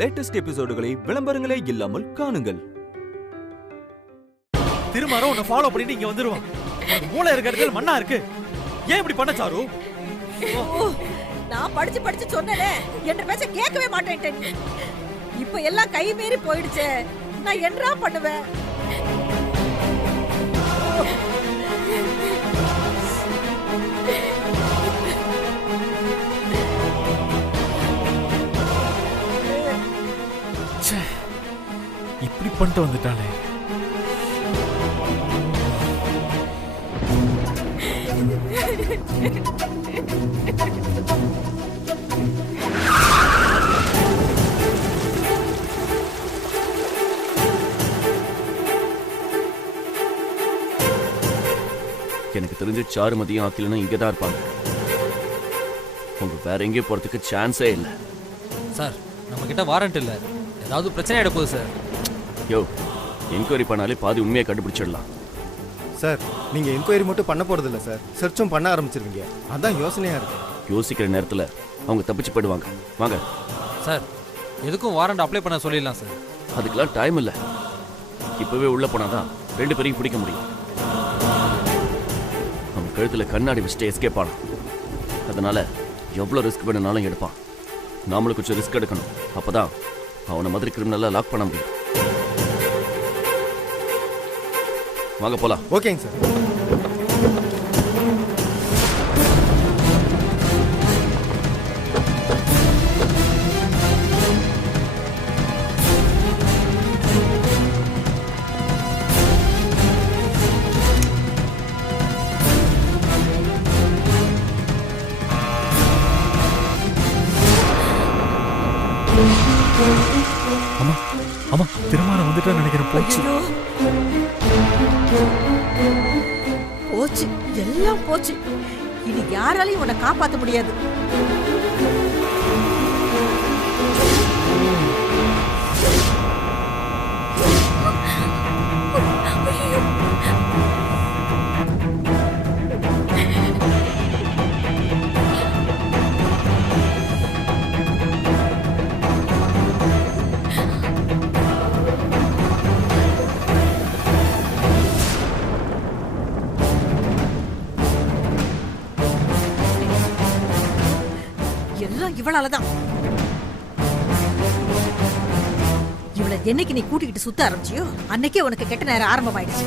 Latest எபிசோடுகளை விளம்பரங்களே இல்லாமல் காணுங்கள். திருமாரம் உன்னை ஃபாலோ பண்ணிட்டு இங்க வந்துருவான். மூளை இருக்க இடத்துல மண்ணா இருக்கு. ஏன் இப்படி பண்ண சாரு? நான் படிச்சு படிச்சு சொன்னேனே, என்ற பேச்ச கேட்கவே மாட்டேன். இப்ப எல்லாம் கை மீறி போயிடுச்சே, நான் என்னடா பண்ணுவேன்? இப்படி பண்ணிட்டு வந்துட்டானே. எனக்கு தெரிஞ்சு சாருமதியும் ஆக்கிலனும் இங்கதான் இருப்பாங்க. உங்க வேற எங்கேயும் போறதுக்கு சான்ஸே இல்லை. சார், நம்ம கிட்ட வாரண்ட் இல்ல. ஏதாவது பிரச்சனை ஆயிட போகுது சார். யோ, என்கொயரி பண்ணாலே பாதி உண்மையை கண்டுபிடிச்சிடலாம். சார், நீங்க என்கொயரி மட்டும் பண்ண போறது இல்ல சார், சர்ச்சும் பண்ண ஆரம்பிச்சிருவீங்க. அதான் யோசனையா இருக்கு. யோசிக்கிற நேரத்துல அவங்க தப்பிச்சு போயிடுவாங்க. வாங்க சார், எதுக்கும் வாரண்ட் அப்ளை பண்ண சொல்லிடலாம் சார். அதுக்கெல்லாம் டைம் இல்லை. இப்பவே உள்ள போனாதான் 2 பேரையும் பிடிக்க முடியும். அவன் கழுத்துல கண்ணாடி வச்சுட்டு எஸ்கேப் ஆனான். அதனால எவ்வளவு ரிஸ்க் வேணும்னாலும் எடுப்பான். நாமளும் கொஞ்சம் ரிஸ்க் எடுக்கணும். அப்பதான் அவனை மாதிரி கிரிமினலா லாக் பண்ண முடியும். வாங்க போலாம். ஓகேங்க சார். ஆமா ஆமா, திருமாரம் வந்துட்டா நினைக்கிறேன். போச்சு போச்சு, எல்லாம் போச்சு. இனி யாராலையும் உன்னை காப்பாற்ற முடியாது. எல்லாம் இவளாலதான். இவளை என்னைக்கு நீ கூட்டிக்கிட்டு சுத்த ஆரம்பிச்சியோ அன்னைக்கே உனக்கு கெட்ட நேரம் ஆரம்பமாயிடுச்சு.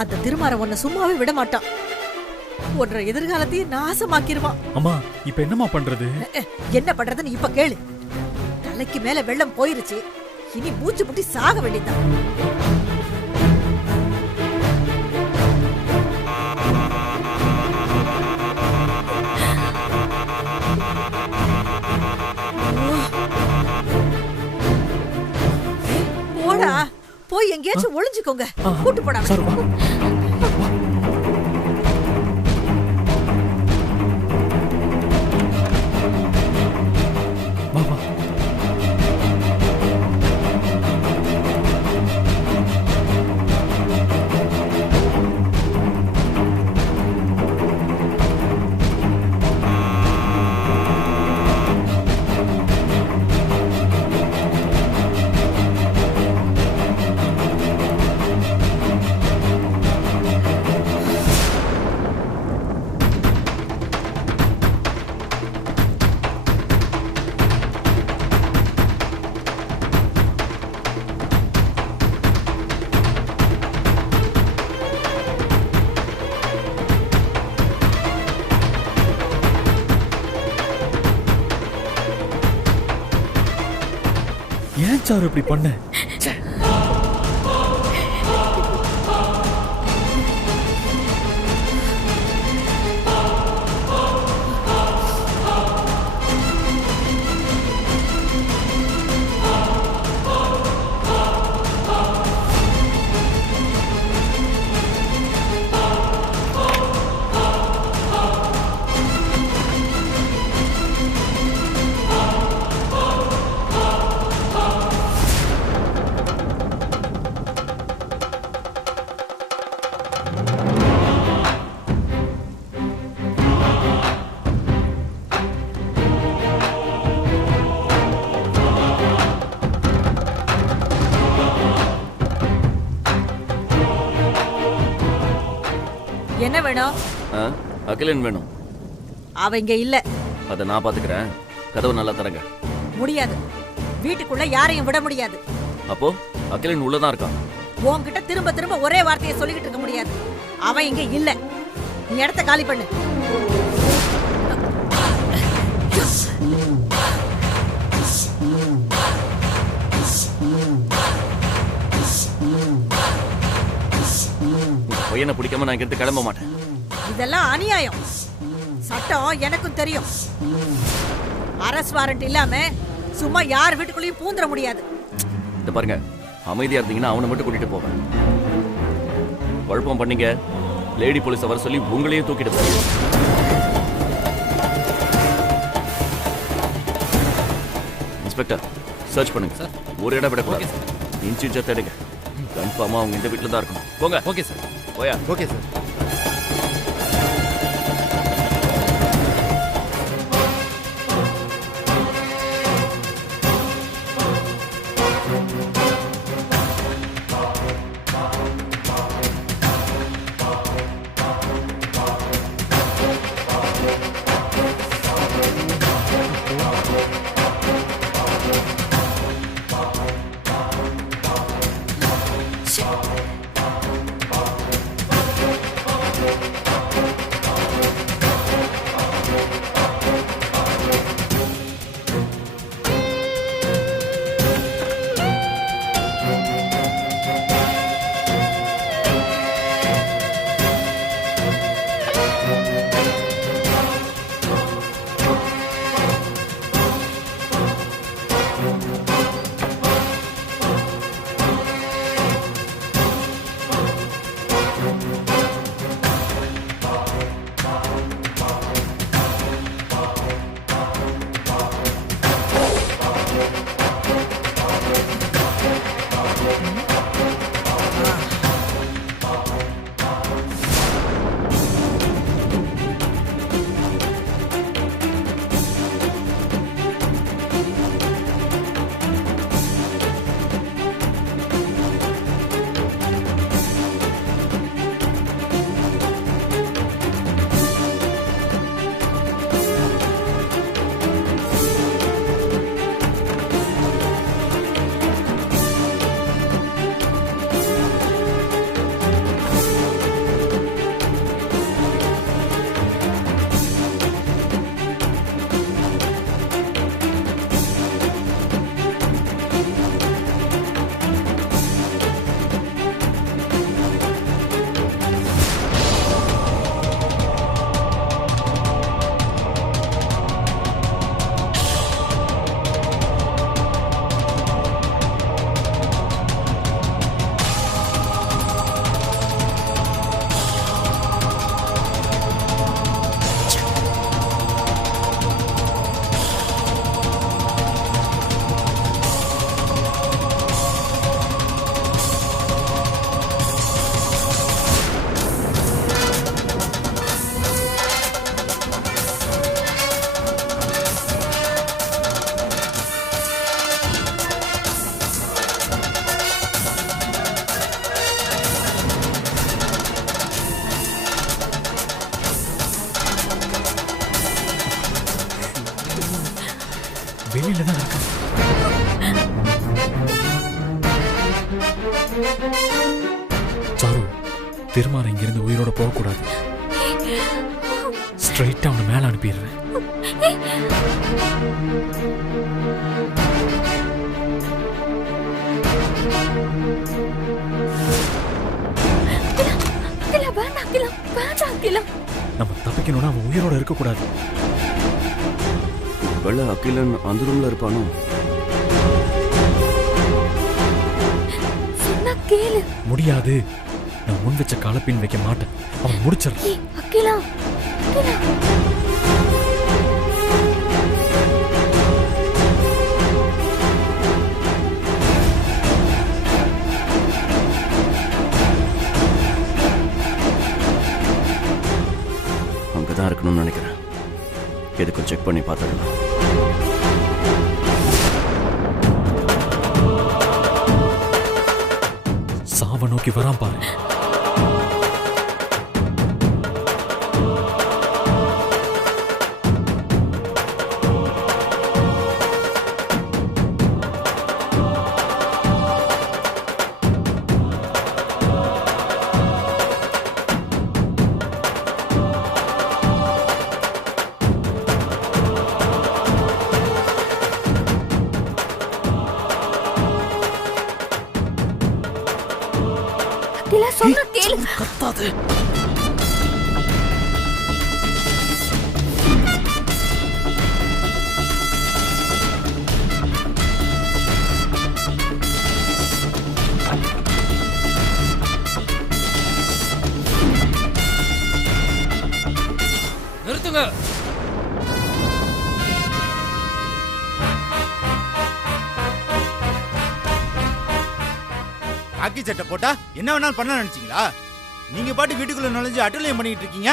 அந்த திருமாரம் உன்னை சும்மாவே விட மாட்டான். உன்ற எதிர்காலத்தையும் நாசமாக்கிருவான். அம்மா, இப்ப என்னமா பண்றது? என்ன பண்றதுன்னு இப்ப கேளு. தலைக்கு மேல வெள்ளம் போயிருச்சு. இனி மூச்சு முட்டி சாக வேண்டியதான். போடா, போய் எங்கேயாச்சும் ஒளிஞ்சுக்கோங்க. கூட்டு போடா. ஏன் சார் இப்படி பண்ண? என்ன வேணும்? அகிலன் வேணும். அவ இங்க இல்ல. அதை நான் பாத்துக்கிறேன். கதவு நல்லா தரங்க. முடியாது. வீட்டுக்குள்ள யாரையும் விட முடியாது. அப்போ அகிலன் உள்ளதான் இருக்கான். உன்கிட்ட திரும்ப திரும்ப ஒரே வார்த்தையை சொல்லிக்கிட்டு இருக்க முடியாது. அவன் இங்க இல்ல. நீ இடத்த காலி பண்ணு. பையனை பிடிக்காம நான் இங்கிருந்து கிளம்ப மாட்டேன். இதெல்லாம் அநியாயம். சட்டம் எனக்கும் தெரியும். அரசு வாரண்ட் இல்லாம சும்மா யார் வீட்டுக்குள்ளேயும் பூந்துட முடியாது. இந்த பாருங்க, அமைதியா இருந்தீங்கன்னா அவனை மட்டும் கூட்டிட்டு போவேன். குழப்பம் பண்ணீங்க, லேடி போலீஸ் வர சொல்லி உங்களையும் தூக்கிட்டு போறேன். இன்ஸ்பெக்டர், சர்ச் பண்ணுங்க சார். ஒரு இடம் விடக்கூடாது. இன்ச் இன்ச்சா தேடுங்க. கன்ஃபார்மா அவங்க இந்த வீட்டில் தான் இருக்கணும். போங்க. Okay sir. போயா. Okay sir. வெளியில தான் இருக்கான். சாரு, திருமாற இங்கிருந்து உயிரோட போகக்கூடாது. ஸ்ட்ரைட்டா அவனை மேல அனுப்பிடுறேன். நம்ம தப்பிக்கணும்னா அவன் உயிரோட இருக்கக்கூடாது. வெள்ள அகிலன் அந்த ரூம்ல இருப்பானோ? முடியாது. நான் முன் வச்ச காலப்பின் வைக்க மாட்டேன். அவன் முடிச்சிடறான். அங்கதான் இருக்கணும்னு நினைக்கிறேன். எதுக்கும் செக் பண்ணி பார்த்துடலாம். சாவ நோக்கி வரான் பாரு. திலா சொன்னா கேளு. கத்தாது. நிறுத்துங்க. காக்கி சட்டை போட்டா என்ன வேணாலும் பண்ண நினைச்சீங்களா? நீங்க பாட்டு வீட்டுக்குள்ள நுழைஞ்சு அட்டூழியம் பண்ணிட்டு இருக்கீங்க.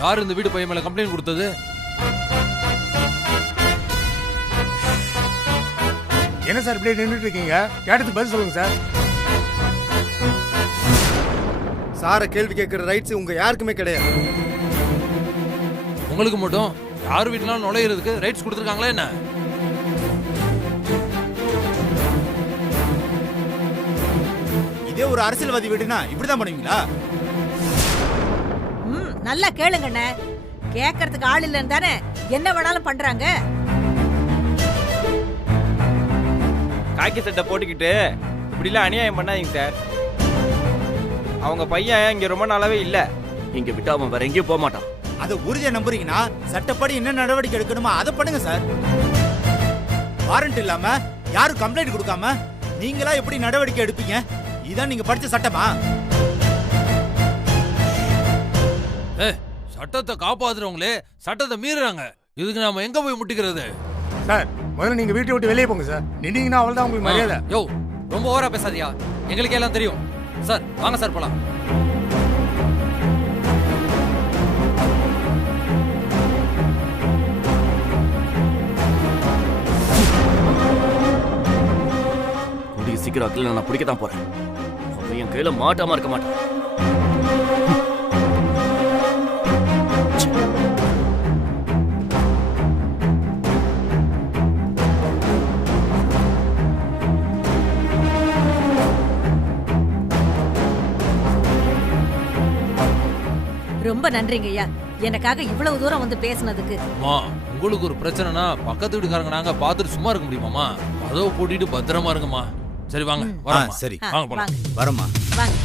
யார் இந்த வீடு பையன் மேல கம்ப்ளைண்ட் கொடுத்தது? என்ன சார் இப்படி நின்றுட்டு இருக்கீங்க? கேட்டதுக்கு பதில் சொல்லுங்க சார். சாரை கேள்வி கேட்கிற ரைட்ஸ் உங்க யாருக்குமே கிடையாது. உங்களுக்கு மட்டும் யார் வீட்டுனாலும் நுழையிறதுக்கு ரைட்ஸ் கொடுத்துருக்காங்களா என்ன? இதே ஒரு அரசியல்வாதி வீடுனா இப்படிதான் பண்ணுவீங்களா? நல்லா கேளுங்கண்ணே. கேட்கறதுக்கு ஆள் இல்லன்னு தானே என்ன வேணாலும் பண்றாங்க. காக்கி சட்டை போட்டுக்கிட்டு இப்படிலாம் அநியாயம் பண்ணாதீங்க சார். அவங்க பையன் இங்க ரொம்ப நாளாவே இல்ல. இங்க விட்டு அவன் வேற எங்கேயும் போக மாட்டான். அதை உறுதியா நம்புறீங்கன்னா சட்டப்படி என்ன நடவடிக்கை எடுக்கணுமோ அதை பண்ணுங்க சார். வாரண்ட் இல்லாம யாரும் கம்ப்ளைண்ட் கொடுக்காம நீங்களா எப்படி நடவடிக்கை எடுப்பீங்க? இதான் நீங்க படிச்ச சட்டமா? சட்டத்தை காப்பாத்துறவங்களே சட்டத்தை மீறுறாங்க. இதுக்கு நாம எங்க போய் முட்டிக்கிறது? சார் முதல்ல நீங்க வீட்டை விட்டு வெளியே போங்க சார். நின்னீங்கன்னா அவள்தான் உங்களுக்கு மரியாதை. யோ ரொம்ப ஓவரா பேசாதியா. எங்களுக்கு எல்லாம் தெரியும் சார். வாங்க சார் போலாம். கூடிய சீக்கிரம் அகில நான் பிடிக்கத்தான் போறேன். அவன் என் கையில மாட்டாம இருக்க மாட்டான். ரொம்ப நன்றிங்க ஐயா, எனக்காக இவ்வளவு தூரம் வந்து பேசினதுக்கு. உங்களுக்கு ஒரு பிரச்சனைனா பக்கத்து வீட்டுக்காரங்க நாங்க பாத்துட்டு சும்மா இருக்க முடியுமாமா? அதோ கூட்டிட்டு பத்திரமா இருங்கம்மா. சரி வாங்க. வரோம். சரி வாங்க போலாம். வரமா வாங்க.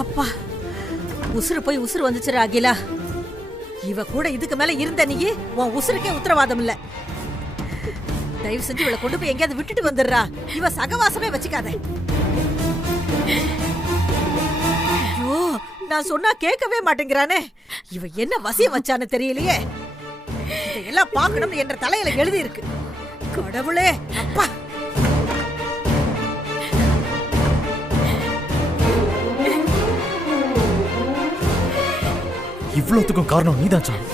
அப்பா, உசுறு போய் உசுறு வந்துச்சுரா அகிலா. இவ கூட இதுக்கு மேல இருந்த நீ உன் உசுருக்கே உத்தரவாதம் இல்ல. தயவு செஞ்சு இவளை கொண்டு போய் எங்கேயாவது விட்டுட்டு வந்துடுறா. இவ சகவாசமே வச்சுக்காத. ஐயோ, நான் சொன்னா கேட்கவே மாட்டேங்கிறானே. இவ என்ன வசியம் வச்சான்னு தெரியலையே. இதையெல்லாம் பார்க்கணும்னு என்ற தலையில எழுதி இருக்கு. கடவுளே அப்பா. இவ்வளவுக்கும் காரணம் நீதான் சாரு.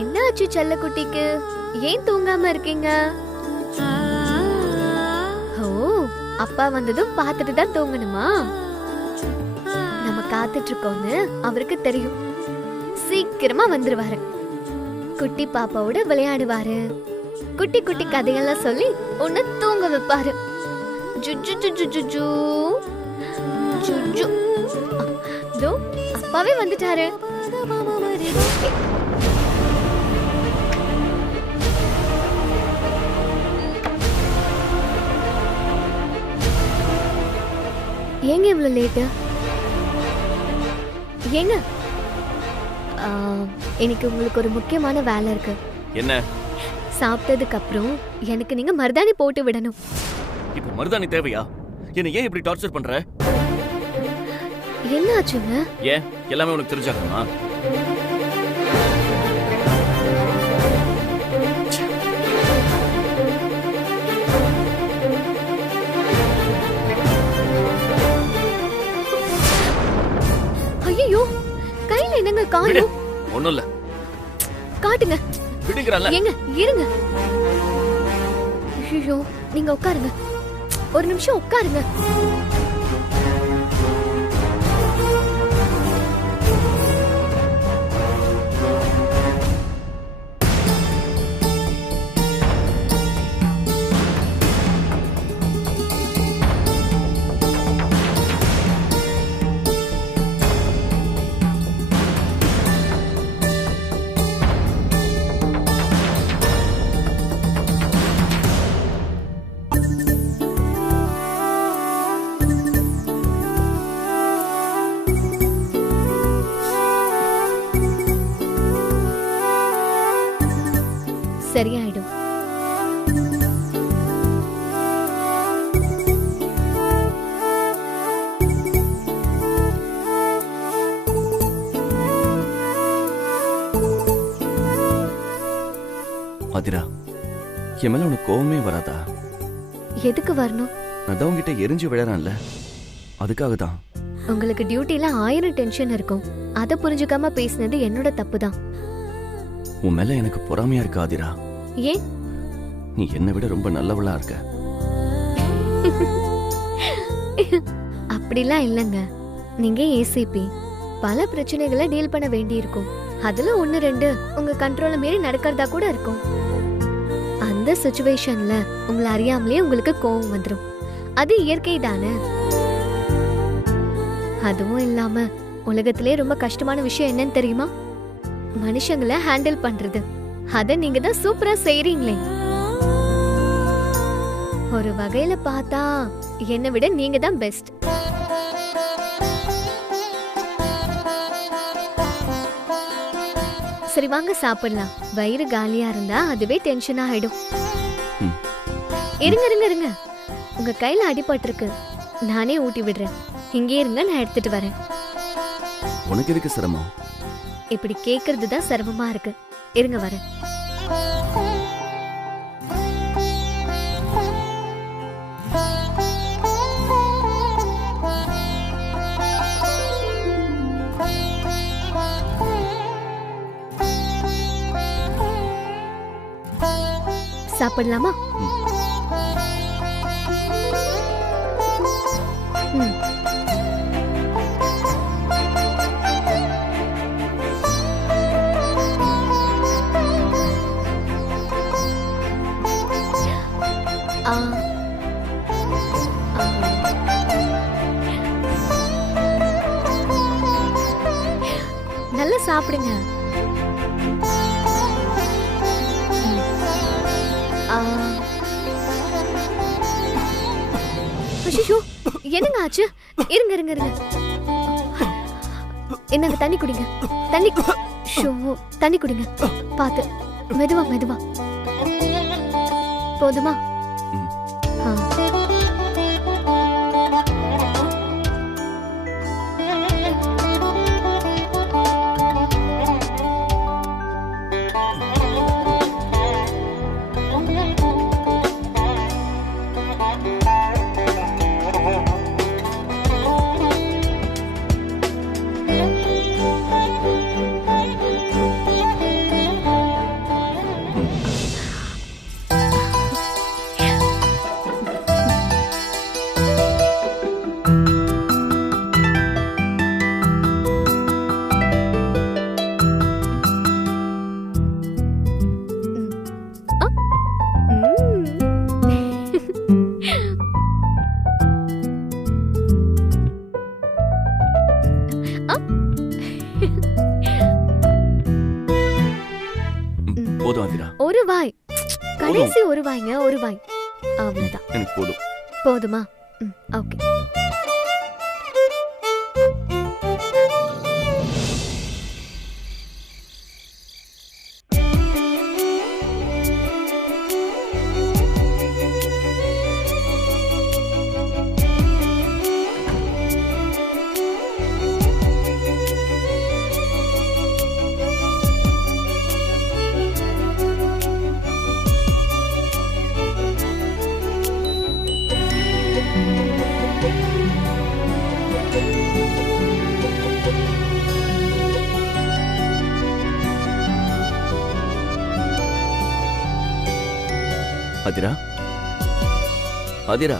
என்னாச்சு செல்லக்குட்டிக்கு? ஏன் தூங்காம இருக்கீங்க? ஓ, அப்பா வந்ததும் பார்த்துட்டு தான் தூங்கணுமா? நம்ம காத்துட்டு இருக்கோம்னு அவருக்கு தெரியும். சீக்கிரமா வந்துருவாரு. குட்டி பாப்பாவோட விளையாடுவாரு. குட்டி குட்டி கதையெல்லாம் சொல்லி உன்னை தூங்க வைப்பாரு. ஜுஜு ஜுஜு ஜுஜு ஜுஜு. தோ அப்பாவே வந்துட்டாரு. ஏங்க இவ்வளவு லேட்டு? ஏங்க எனக்கு உங்களுக்கு ஒரு முக்கியமான வேலை இருக்கு. என்ன? சாப்பிட்டதுக்கு அப்புறம் எனக்கு நீங்க மருதாணி போட்டு விடணும். இப்போ மருதாணி தேவையா? என்ன ஏன் இப்படி டார்ச்சர் பண்ற? என்ன ஆச்சுங்க? ஏன் எல்லாமே உனக்கு தெரிஞ்சாக்கணுமா? காயம். ஒண்ணும் இல்ல. காட்டுங்க. விடுங்கறல. ஏங்க இருங்க. ஐயோ நீங்க உட்காருங்க. ஒரு நிமிஷம் உட்காருங்க. சரியாயிடும். ஆதிரா, என் மேல உனக்கு கோவமே வராதா? எதுக்கு வரணும்? நான் உன்கிட்ட எரிஞ்சு விழறான்ல, அதுக்காக தான். உங்களுக்கு டியூட்டில 1000 டென்ஷன் இருக்கும். அத புரிஞ்சுக்காம பேசினது என்னோட தப்பு தான். உன் மேல எனக்கு பொறாமையா இருக்கு ஆதிரா. ஏன்? நீ என்னை விட ரொம்ப நல்லவளா இருக்க. அப்படிலாம் இல்லங்க. நீங்க ஏசிபி, பல பிரச்சனைகளை டீல் பண்ண வேண்டி இருக்கும். அதுல 1-2 உங்க கண்ட்ரோல மீறி நடக்கிறதா கூட இருக்கும். அந்த சிச்சுவேஷன்ல உங்களை அறியாமலே உங்களுக்கு கோவம் வந்துரும். அது இயற்கை தானே. அதுவும் இல்லாம உலகத்திலே ரொம்ப கஷ்டமான விஷயம் என்னன்னு தெரியுமா? மனுஷங்களை ஹேண்டில் பண்றது. அத நீங்க தான் சூப்பரா செய்றீங்களே. ஒரு வகையில பார்த்தா என்னை விட நீங்க தான் பெஸ்ட். சரி வாங்க சாப்பிடலாம். வயிறு காலியா இருந்தா அதுவே டென்ஷன் ஆயிடும். இருங்க இருங்க இருங்க, உங்க கையில அடிபட்டிருக்கு. நானே ஊட்டி விடுறேன். இங்கே இருங்க, நான் எடுத்துட்டு வரேன். உனக்கு எதுக்கு சிரமம்? இப்படி கேக்குறது தான் சிரமமா இருக்கு. இருங்க வரேன். சாப்பிடலாமா? நல்லா சாப்பிடுங்க. ஐயோ என்னங்க ஆச்சு? இருங்க இருங்க இருங்க. என்னங்க தண்ணி குடிங்க. தண்ணி தண்ணி குடிங்க. பாத்து மெதுவா மெதுவா. போதுமா? ஒரு வாய், கடைசி ஒரு வாய்ங்க, ஒரு வாய் அவ்வளவுதான். எனக்கு போதும். போதுமா? ஓகே. அதிரா அதிரா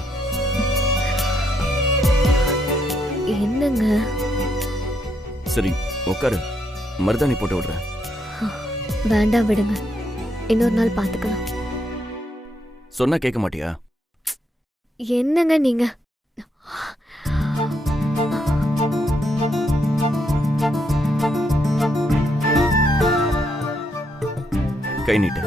என்னங்க? சரி உட்காரு, மருதாணி போட்டு விடுறேன். வேண்டாம் விடுங்க, இன்னொரு நாள் பாத்துக்கலாம். சொன்னா கேட்க மாட்டியா? என்னங்க நீங்க? கை நீட்டு.